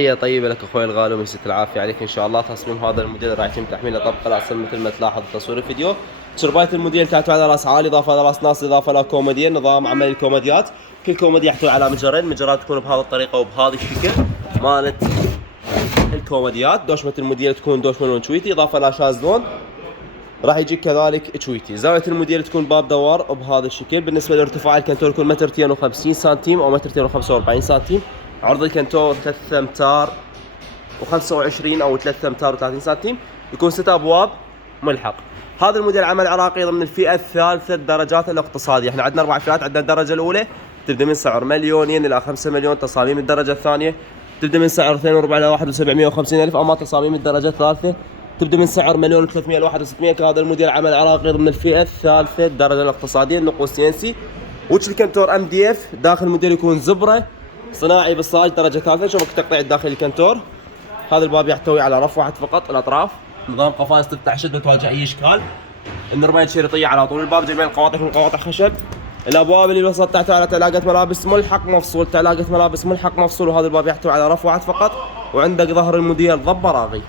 تحية طيبة لك اخوي الغالي ومسة العافية عليك ان شاء الله. تصميم هذا الموديل راح يتم تحميله طبق الاصل مثل ما تلاحظ تصوير الفيديو. تشرباية الموديل تعتمد على راس عالي، اضافة على راس ناص، اضافة الى كوميديين، نظام عمل الكوميديات. كل كوميدي يحتوي على مجرين، مجرات تكون بهذه الطريقة وبهذا الشكل مالت الكوميديات. دوشمة الموديل تكون دوشمة لون شويتي، اضافة الى شازلون راح يجيك كذلك شويتي. زاوية الموديل تكون باب دوار بهذا الشكل. بالنسبة لارتفاع الكنتور يكون متر 250 سنتيم او متر 245 سنتيم. عرض الكنتور 3 امتار و25 او 3 امتار و30 سنتيم. يكون 6 ابواب ملحق. هذا الموديل عمل عراقي ضمن الفئة الثالثة الدرجات الاقتصادية. احنا عندنا 4 فئات. عندنا الدرجة الأولى تبدأ من سعر مليونين إلى 5 مليون. تصاميم الدرجة الثانية تبدأ من سعر 2 وربع إلى 1,750,000. أما تصاميم الدرجة الثالثة تبدأ من سعر 1,300,000 إلى 1,600,000. هذا الموديل عمل عراقي ضمن الفئة الثالثة الدرجة الاقتصادية. النقوش سي ان سي. وجه الكنتور ام دي اف. داخل الموديل يكون زبرة صناعي بالصاج درجة ثالثة. شوفك تقطيع الداخلي الكنتور. هذا الباب يحتوي على رف واحد فقط الاطراف. نظام قفاز تفتح شد وتواجه اي اشكال. النرمال الشريطيه على طول الباب. جميع القواطع من قواطع خشب. الابواب اللي وصلت تحت على تعلاقه ملابس ملحق مفصول، تعلاقه ملابس ملحق مفصول. وهذا الباب يحتوي على رف واحد فقط. وعندك ظهر الموديل ضب براغي.